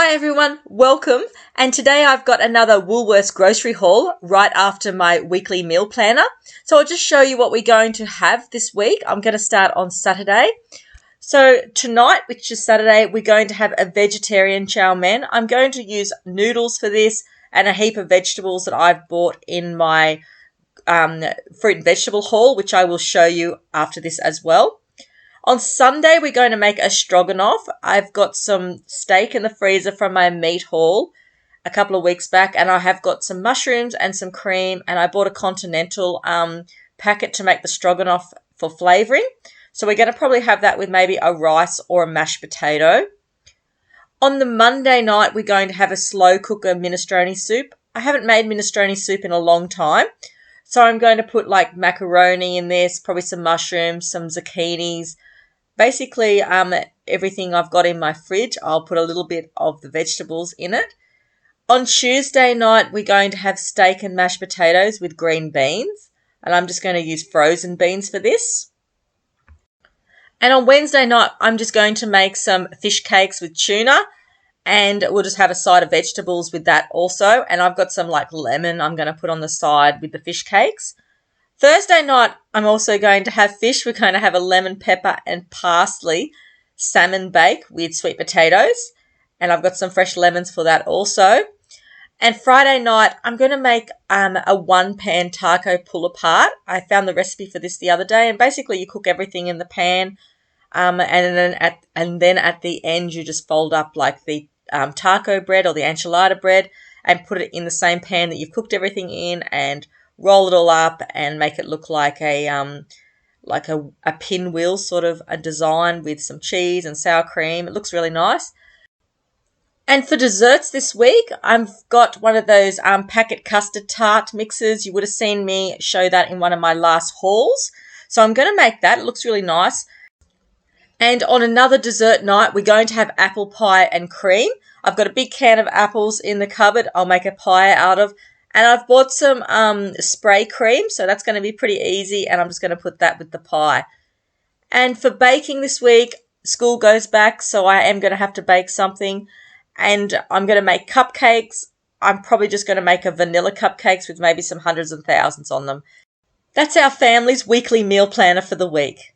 Hi everyone, welcome. And today I've got another Woolworths grocery haul right after my weekly meal planner. So I'll just show you what we're going to have this week. I'm going to start on Saturday. So tonight, which is Saturday, we're going to have a vegetarian chow mein. I'm going to use noodles for this and a heap of vegetables that I've bought in my fruit and vegetable haul, which I will show you after this as well. On Sunday, we're going to make a stroganoff. I've got some steak in the freezer from my meat haul a couple of weeks back, and I have got some mushrooms and some cream, and I bought a continental packet to make the stroganoff for flavouring. So we're going to probably have that with maybe a rice or a mashed potato. On the Monday night, we're going to have a slow cooker minestrone soup. I haven't made minestrone soup in a long time, so I'm going to put like macaroni in this, probably some mushrooms, some zucchinis. Basically, everything I've got in my fridge, I'll put a little bit of the vegetables in it. On Tuesday night, we're going to have steak and mashed potatoes with green beans. And I'm just going to use frozen beans for this. And on Wednesday night, I'm just going to make some fish cakes with tuna. And we'll just have a side of vegetables with that also. And I've got some like lemon I'm going to put on the side with the fish cakes. Thursday night, I'm also going to have fish. We're going to have a lemon pepper and parsley salmon bake with sweet potatoes. And I've got some fresh lemons for that also. And Friday night, I'm going to make a one-pan taco pull-apart. I found the recipe for this the other day. And basically, you cook everything in the pan. And then at the end, you just fold up like the taco bread or the enchilada bread and put it in the same pan that you've cooked everything in and roll it all up and make it look like a pinwheel sort of a design with some cheese and sour cream. It looks really nice. And for desserts this week, I've got one of those packet custard tart mixes. You would have seen me show that in one of my last hauls. So I'm going to make that. It looks really nice. And on another dessert night, we're going to have apple pie and cream. I've got a big can of apples in the cupboard I'll make a pie out of. And I've bought some spray cream, so that's going to be pretty easy, and I'm just going to put that with the pie. And for baking this week, school goes back, so I am going to have to bake something. And I'm going to make cupcakes. I'm probably just going to make a vanilla cupcakes with maybe some hundreds and thousands on them. That's our family's weekly meal planner for the week.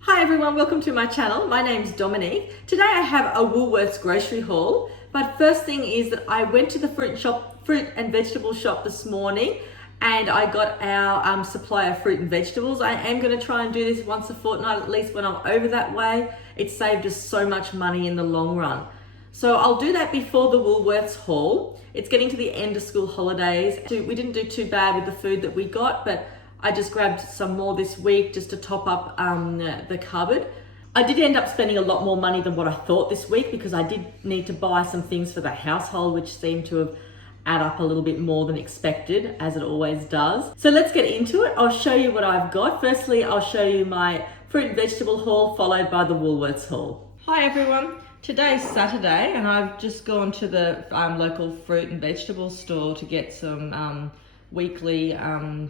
Hi everyone, welcome to my channel. My name's Dominique. Today I have a Woolworths grocery haul, but first thing is that I went to the fruit and vegetable shop this morning and I got our supply of fruit and vegetables. I am going to try and do this once a fortnight, at least when I'm over that way. It saved us so much money in the long run. So I'll do that before the Woolworths haul. It's getting to the end of school holidays. We didn't do too bad with the food that we got, but I just grabbed some more this week just to top up the cupboard. I did end up spending a lot more money than what I thought this week because I did need to buy some things for the household, which seemed to have add up a little bit more than expected, as it always does. So let's get into it. I'll show you what I've got. Firstly, I'll show you my fruit and vegetable haul, followed by the Woolworths haul. Hi everyone. Today's Saturday and I've just gone to the local fruit and vegetable store to get some weekly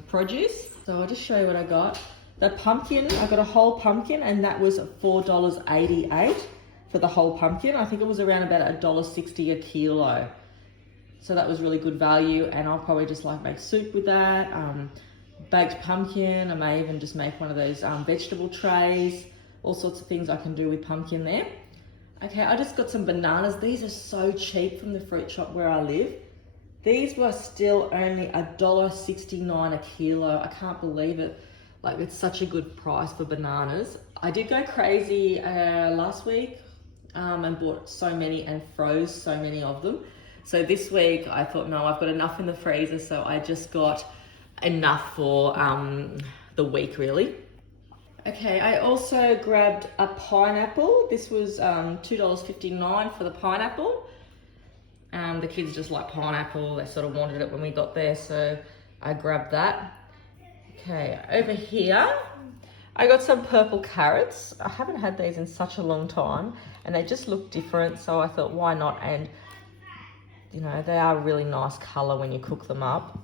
produce. So I'll just show you what I got. The pumpkin, I got a whole pumpkin and that was $4.88 for the whole pumpkin. I think it was around about $1.60 a kilo. So that was really good value and I'll probably just like make soup with that. Baked pumpkin, I may even just make one of those vegetable trays. All sorts of things I can do with pumpkin there. Okay, I just got some bananas. These are so cheap from the fruit shop where I live. These were still only $1.69 a kilo. I can't believe it. Like, it's such a good price for bananas. I did go crazy last week and bought so many and froze so many of them. So this week I thought, no, I've got enough in the freezer. So I just got enough for the week really. Okay, I also grabbed a pineapple. This was $2.59 for the pineapple. The kids just like pineapple. They sort of wanted it when we got there, so I grabbed that. Okay, over here, I got some purple carrots. I haven't had these in such a long time, and they just look different, so I thought, why not? And, you know, they are a really nice color when you cook them up.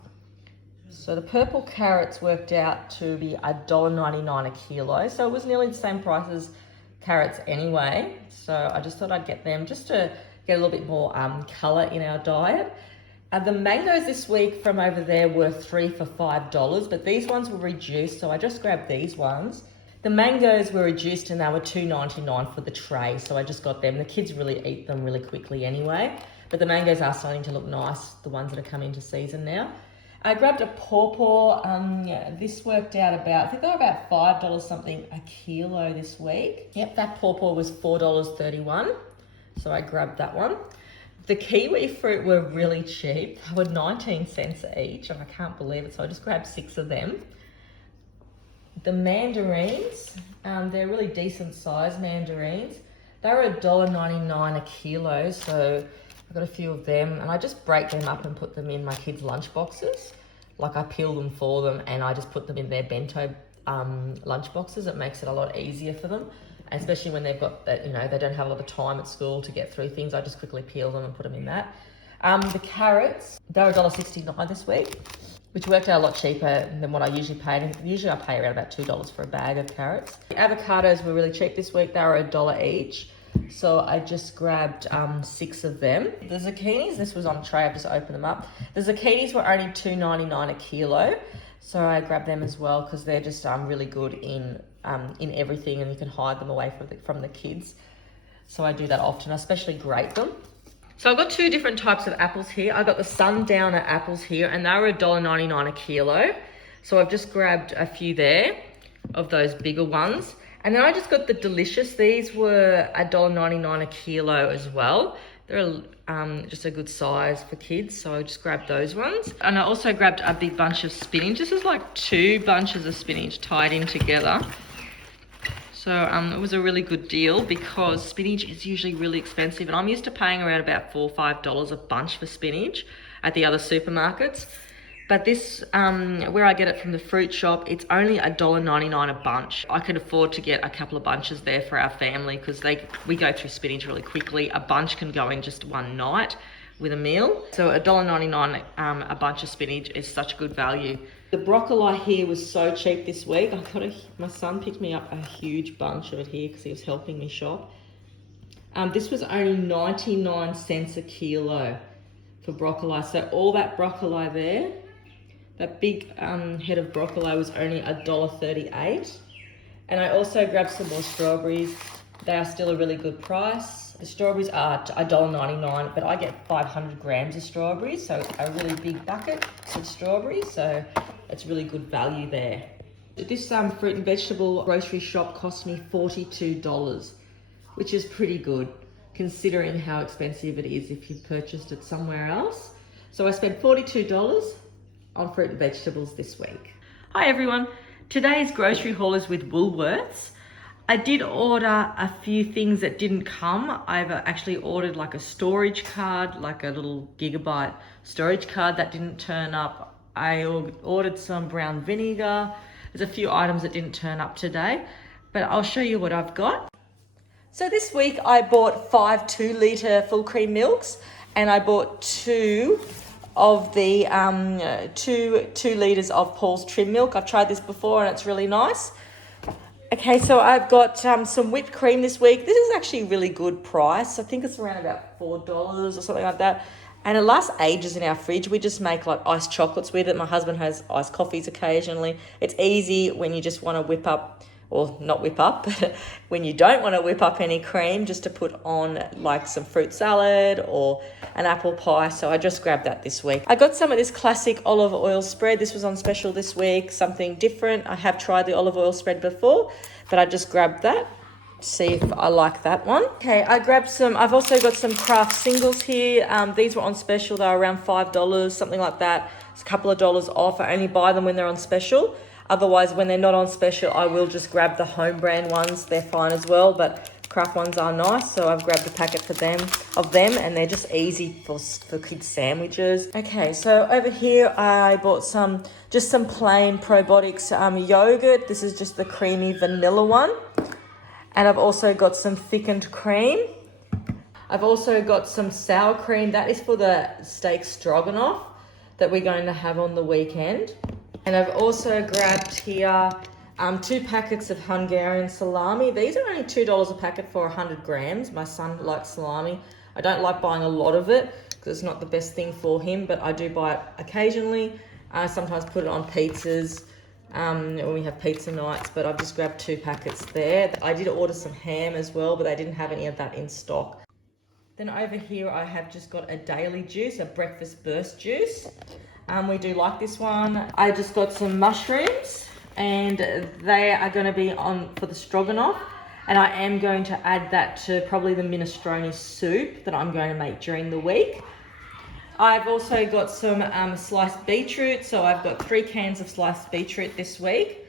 So the purple carrots worked out to be $1.99 a kilo, so it was nearly the same price as carrots anyway. So I just thought I'd get them just to get a little bit more colour in our diet. The mangoes this week from over there were 3 for $5, but these ones were reduced, so I just grabbed these ones. The mangoes were reduced and they were $2.99 for the tray, so I just got them. The kids really eat them really quickly anyway, but the mangoes are starting to look nice, the ones that are coming into season now. I grabbed a pawpaw. This worked out about, I think they were about $5 something a kilo this week. Yep, that pawpaw was $4.31, so I grabbed that one. The kiwi fruit were really cheap. They were 19 cents each, and I can't believe it, so I just grabbed 6 of them. The mandarins, they're really decent sized mandarins. They were $1.99 a kilo, so I got a few of them, and I just break them up and put them in my kids' lunch boxes. Like I peel them for them, and I just put them in their bento lunch boxes. It makes it a lot easier for them. Especially when they've got that, they don't have a lot of time at school to get through things. I just quickly peel them and put them in that. The carrots, they were $1.69 this week, which worked out a lot cheaper than what I usually paid. Usually I pay around about $2 for a bag of carrots. The avocados were really cheap this week. They were $1 each. So I just grabbed 6 of them. The zucchinis, this was on a tray, I've just opened them up. The zucchinis were only $2.99 a kilo. So I grabbed them as well because they're just really good in everything, and you can hide them away from the kids. So I do that often, I especially grate them. So I've got 2 different types of apples here. I've got the Sundowner apples here, and they were $1.99 a kilo. So I've just grabbed a few there of those bigger ones. And then I just got the Delicious. These were $1.99 a kilo as well. They're just a good size for kids, so I just grabbed those ones. And I also grabbed a big bunch of spinach. This is like 2 bunches of spinach tied in together. So it was a really good deal because spinach is usually really expensive, and I'm used to paying around about $4 or $5 a bunch for spinach at the other supermarkets. But this, where I get it from the fruit shop, it's only $1.99 a bunch. I can afford to get a couple of bunches there for our family because we go through spinach really quickly. A bunch can go in just one night with a meal. So $1.99 a bunch of spinach is such good value. The broccoli here was so cheap this week. My son picked me up a huge bunch of it here because he was helping me shop. This was only 99 cents a kilo for broccoli. So all that broccoli there, that big head of broccoli was only $1.38. And I also grabbed some more strawberries. They are still a really good price. The strawberries are $1.99, but I get 500 grams of strawberries, so a really big bucket of strawberries, so it's really good value there. This fruit and vegetable grocery shop cost me $42, which is pretty good considering how expensive it is if you purchased it somewhere else. So I spent $42 on fruit and vegetables this week. Hi everyone, today's grocery haul is with Woolworths. I did order a few things that didn't come. I've actually ordered like a storage card, like a little gigabyte storage card that didn't turn up. I ordered some brown vinegar. There's a few items that didn't turn up today, but I'll show you what I've got. So this week I bought 5 2-litre full cream milks, and I bought 2 of the 2 litres of Paul's trim milk. I've tried this before and it's really nice. Okay, so I've got some whipped cream this week. This is actually a really good price. I think it's around about $4 or something like that. And it lasts ages in our fridge. We just make like iced chocolates with it. My husband has iced coffees occasionally. It's easy when you just want to whip up, or not whip up, but when you don't want to whip up any cream, just to put on like some fruit salad or an apple pie. So I just grabbed that this week. I got some of this classic olive oil spread. This was on special this week, something different. I have tried the olive oil spread before, but I just grabbed that. See if I like that one. Okay, I grabbed some, I've also got some craft singles here. These were on special. They were around $5, something like that. It's a couple of dollars off. I only buy them when they're on special. Otherwise, when they're not on special, I will just grab the home brand ones. They're fine as well, but craft ones are nice. So I've grabbed a packet for them, and they're just easy for kids' sandwiches. Okay, so over here, I bought just some plain probiotics yogurt. This is just the creamy vanilla one. And I've also got some thickened cream. I've also got some sour cream. That is for the steak stroganoff that we're going to have on the weekend. And I've also grabbed here 2 packets of Hungarian salami. These are only $2 a packet for 100 grams. My son likes salami. I don't like buying a lot of it because it's not the best thing for him, but I do buy it occasionally. I sometimes put it on pizzas when we have pizza nights, but I've just grabbed 2 packets there. I did order some ham as well, but they didn't have any of that in stock. Then over here I have just got a daily juice, a breakfast burst juice. We do like this one. I just got some mushrooms and they are going to be on for the stroganoff, and I am going to add that to probably the minestrone soup that I'm going to make during the week. I've also got some sliced beetroot, so I've got 3 cans of sliced beetroot this week.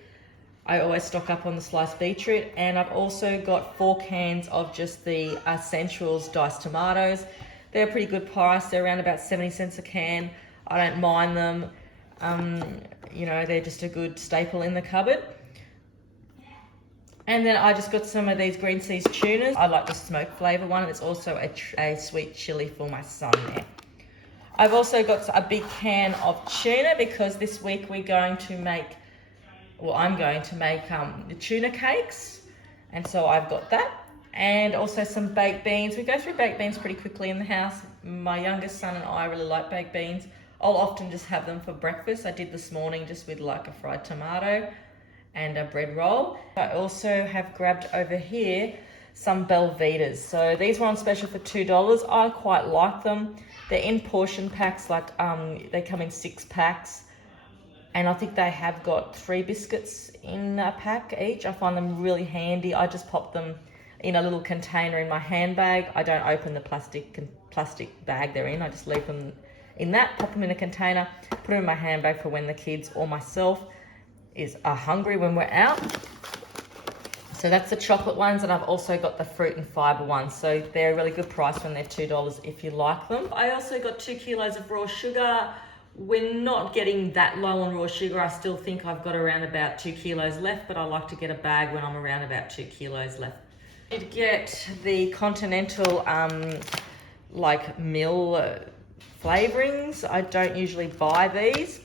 I always stock up on the sliced beetroot, and I've also got 4 cans of just the Essentials diced tomatoes. They're a pretty good price. They're around about 70 cents a can. I don't mind them. You know, they're just a good staple in the cupboard. And then I just got some of these green seas tunas. I like the smoke flavour one. It's also a sweet chili for my son there. I've also got a big can of tuna because this week we're going to make, well, I'm going to make the tuna cakes, and so I've got that. And also some baked beans. We go through baked beans pretty quickly in the house. My youngest son and I really like baked beans. I'll often just have them for breakfast. I did this morning just with like a fried tomato and a bread roll. I also have grabbed over here some Belvitas. So these were on special for $2. I quite like them. They're in portion packs, like they come in 6 packs. And I think they have got 3 biscuits in a pack each. I find them really handy. I just pop them in a little container in my handbag. I don't open the plastic bag they're in. I just leave them in that, pop them in a container, put them in my handbag for when the kids or myself are hungry when we're out. So that's the chocolate ones, and I've also got the fruit and fibre ones. So they're a really good price when they're $2 if you like them. I also got 2 kilos of raw sugar. We're not getting that low on raw sugar. I still think I've got around about 2 kilos left, but I like to get a bag when I'm around about 2 kilos left. I did get the Continental like mill flavorings. I don't usually buy these.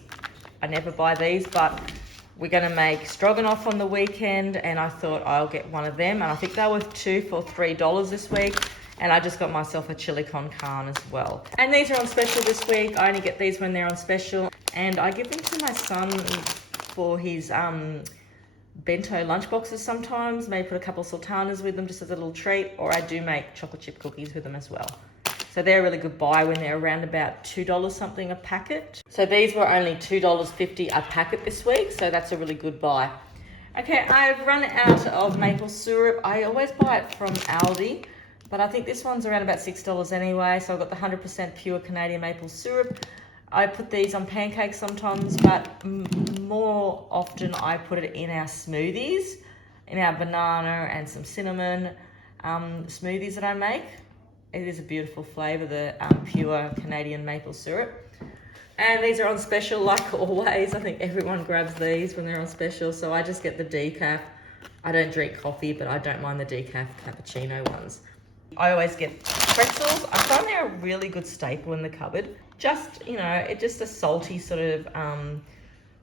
I never buy these, but we're going to make stroganoff on the weekend, and I thought I'll get one of them. And I think they were 2 for $3 this week. And I just got myself a chili con carne as well. And these are on special this week. I only get these when they're on special. And I give them to my son for his bento lunchboxes sometimes. Maybe put a couple of sultanas with them just as a little treat. Or I do make chocolate chip cookies with them as well. So they're a really good buy when they're around about $2 something a packet. So these were only $2.50 a packet this week. So that's a really good buy. Okay, I've run out of maple syrup. I always buy it from Aldi, but I think this one's around about $6 anyway. So I've got the 100% pure Canadian maple syrup. I put these on pancakes sometimes, but more often I put it in our smoothies, in our banana and some cinnamon smoothies that I make. It is a beautiful flavour, the pure Canadian maple syrup. And these are on special like always. I think everyone grabs these when they're on special. So I just get the decaf. I don't drink coffee, but I don't mind the decaf cappuccino ones. I always get pretzels. I find they're a really good staple in the cupboard. Just, you know, it's just a salty sort of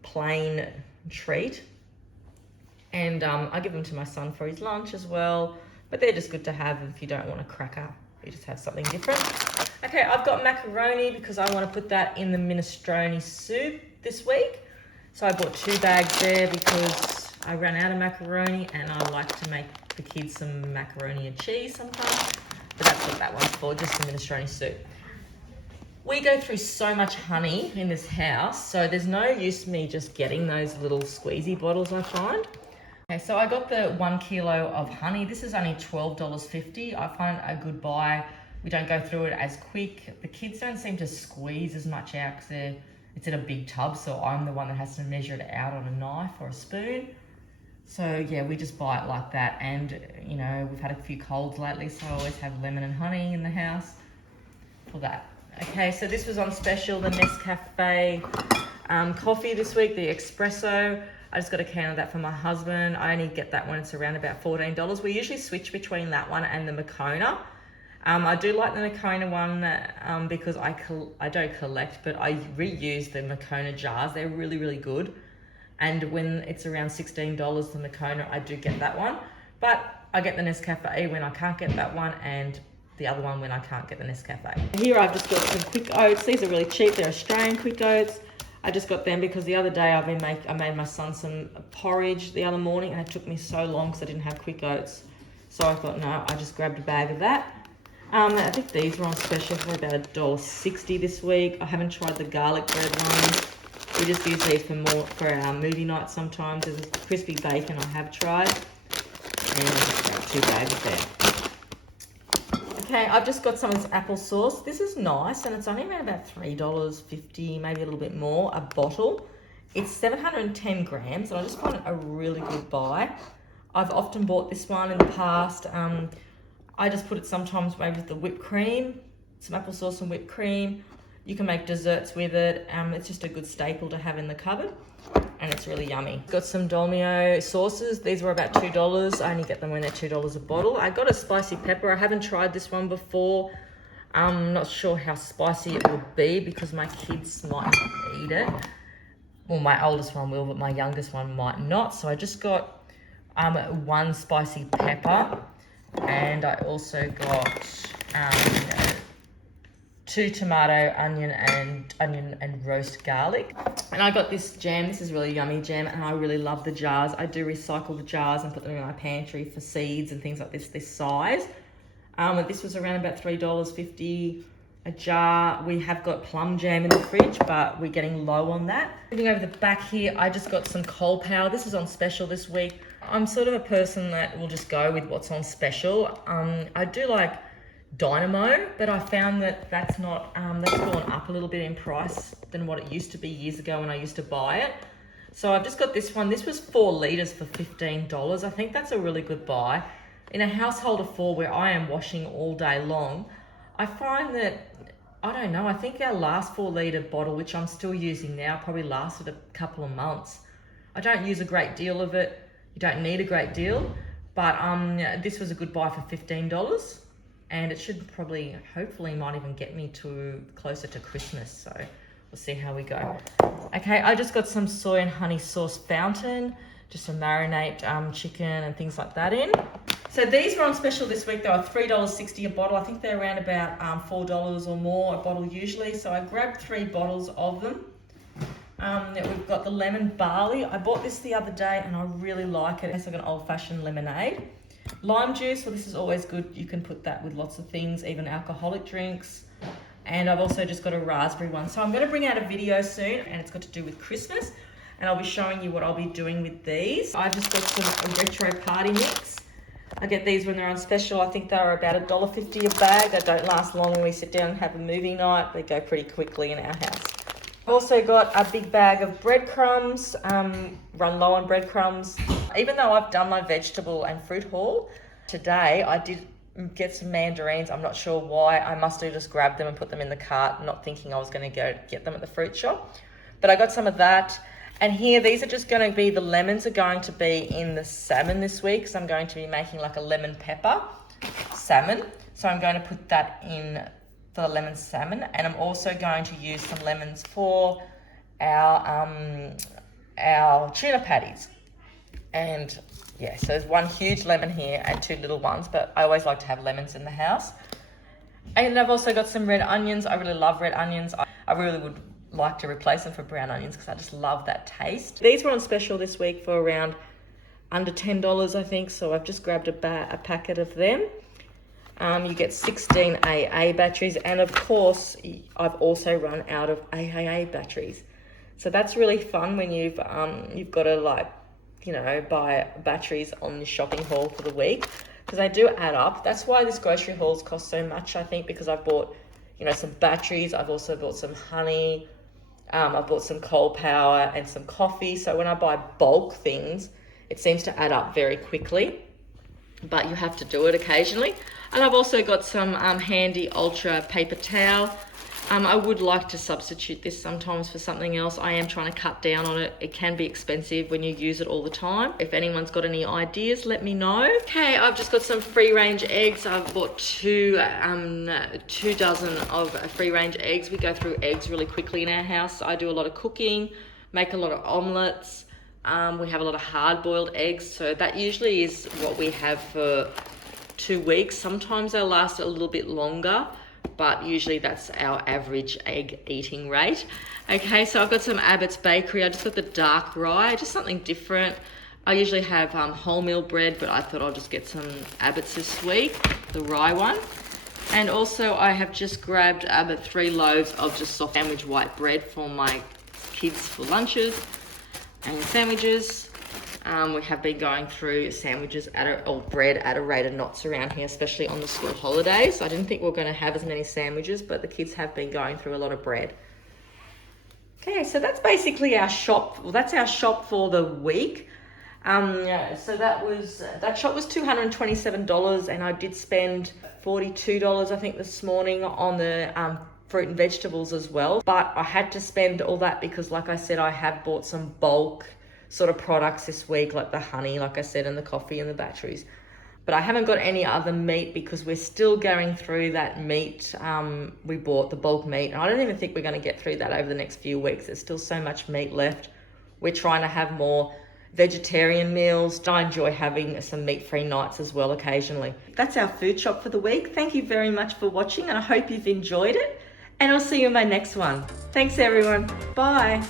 plain treat. And I give them to my son for his lunch as well. But they're just good to have if you don't want a cracker. You just have something different. Okay, I've got macaroni because I want to put that in the minestrone soup this week. So I bought 2 bags there because I ran out of macaroni and I like to make the kids some macaroni and cheese sometimes. But that's what that one's for, just the minestrone soup. We go through so much honey in this house, so there's no use me just getting those little squeezy bottles, I find. Okay, so I got the 1 kilo of honey. This is only $12.50. I find a good buy. We don't go through it as quick. The kids don't seem to squeeze as much out because it's in a big tub, so I'm the one that has to measure it out on a knife or a spoon. So yeah, we just buy it like that. And you know, we've had a few colds lately, so I always have lemon and honey in the house for that. Okay, so this was on special, the Nescafe coffee this week, the espresso. I just got a can of that for my husband. I only get that when it's around about $14. We usually switch between that one and the Moccona. I do like the Moccona one because I don't collect, but I reuse the Moccona jars. They're really, really good. And when it's around $16, the Moccona, I do get that one. But I get the Nescafe when I can't get that one, and the other one when I can't get the Nescafe. Here I've just got some quick oats. These are really cheap. They're Australian quick oats. I just got them because the other day I made my son some porridge the other morning, and it took me so long because I didn't have quick oats. So I thought, no, I just grabbed a bag of that. I think these were on special for about $1.60 this week. I haven't tried the garlic bread ones. We just use these for our movie night sometimes. There's a crispy bacon I have tried. And 2 bags there. Okay, I've just got some of this apple sauce. This is nice, and it's only around about $3.50, maybe a little bit more, a bottle. It's 710 grams, and I just find it a really good buy. I've often bought this one in the past. I just put it sometimes maybe with the whipped cream, some applesauce and whipped cream. You can make desserts with it. It's just a good staple to have in the cupboard, and it's really yummy. Got some Dolmio sauces. These were about $2. I only get them when they're $2 a bottle. I got a spicy pepper. I haven't tried this one before. I'm not sure how spicy it would be because my kids might not eat it. Well, my oldest one will, but my youngest one might not. So I just got 1 spicy pepper. And I also got 2 tomato, onion and roast garlic. And I got this jam. This is really yummy jam, and I really love the jars. I do recycle the jars and put them in my pantry for seeds and things like this size. This was around about $3.50 a jar. We have got plum jam in the fridge, but we're getting low on that. Moving over the back here, I just got some coal power. This is on special this week. I'm sort of a person that will just go with what's on special. I do like Dynamo, but I found that that's not, that's gone up a little bit in price than what it used to be years ago when I used to buy it. So I've just got this one. This was 4 litres for $15. I think that's a really good buy. In a household of 4 where I am washing all day long, I find that, I don't know, I think our last 4 litre bottle, which I'm still using now, probably lasted a couple of months. I don't use a great deal of it. You don't need a great deal, but this was a good buy for $15, and it should probably, hopefully, might even get me to closer to Christmas. So we'll see how we go. Okay, I just got some soy and honey sauce fountain, just to marinate chicken and things like that in. So these were on special this week. They were $3.60 a bottle. I think they're around about $4 or more a bottle usually. So I grabbed 3 bottles of them. We've got the lemon barley. I bought this the other day and I really like it. It's like an old-fashioned lemonade. Lime juice, well, this is always good. You can put that with lots of things, even alcoholic drinks. And I've also just got a raspberry one. So I'm going to bring out a video soon, and it's got to do with Christmas. And I'll be showing you what I'll be doing with these. I've just got some retro party mix. I get these when they're on special. I think they're about $1.50 a bag. They don't last long when we sit down and have a movie night. They go pretty quickly in our house. I've also got a big bag of breadcrumbs, run low on breadcrumbs. Even though I've done my vegetable and fruit haul, today I did get some mandarins. I'm not sure why. I must have just grabbed them and put them in the cart, not thinking I was going to go get them at the fruit shop. But I got some of that. And here, these are just going to be, the lemons are going to be in the salmon this week, because I'm going to be making like a lemon pepper salmon. So I'm going to put that in for the lemon salmon, and I'm also going to use some lemons for our tuna patties. And yeah, so there's 1 huge lemon here and 2 little ones, but I always like to have lemons in the house. And I've also got some red onions. I really love red onions. I really would like to replace them for brown onions because I just love that taste. These were on special this week for around under $10, I think, so I've just grabbed a packet of them. You get 16 AA batteries, and of course I've also run out of AAA batteries. So that's really fun when you've got to, like, you know, buy batteries on the shopping haul for the week, because they do add up. That's why this grocery hauls cost so much, I think, because I've bought, you know, some batteries. I've also bought some honey. I've bought some coal power and some coffee. So when I buy bulk things, it seems to add up very quickly, but you have to do it occasionally. And I've also got some handy ultra paper towel. I would like to substitute this sometimes for something else. I am trying to cut down on it. It can be expensive when you use it all the time. If anyone's got any ideas, let me know. Okay, I've just got some free-range eggs. I've bought 2 dozen of free-range eggs. We go through eggs really quickly in our house. I do a lot of cooking, make a lot of omelettes. We have a lot of hard-boiled eggs, so that usually is what we have for 2 weeks. Sometimes they last a little bit longer, but usually that's our average egg eating rate. Okay, so I've got some Abbott's Bakery. I just got the dark rye, just something different. I usually have wholemeal bread, but I thought I'll just get some Abbott's this week, the rye one. And also I have just grabbed Abbott 3 loaves of just soft sandwich white bread for my kids for lunches and sandwiches. We have been going through sandwiches or bread at a rate of knots around here, especially on the school holidays. I didn't think we were going to have as many sandwiches, but the kids have been going through a lot of bread. Okay, so that's basically our shop. Well, that's our shop for the week. So that shop was $227, and I did spend $42, I think, this morning on the fruit and vegetables as well. But I had to spend all that because, like I said, I have bought some bulk sort of products this week, like the honey, like I said, and the coffee and the batteries. But I haven't got any other meat because we're still going through that meat. We bought the bulk meat, and I don't even think we're going to get through that over the next few weeks. There's still so much meat left. We're trying to have more vegetarian meals. I enjoy having some meat-free nights as well occasionally. That's our food shop for the week. Thank you very much for watching, and I hope you've enjoyed it. And I'll see you in my next one. Thanks, everyone. Bye.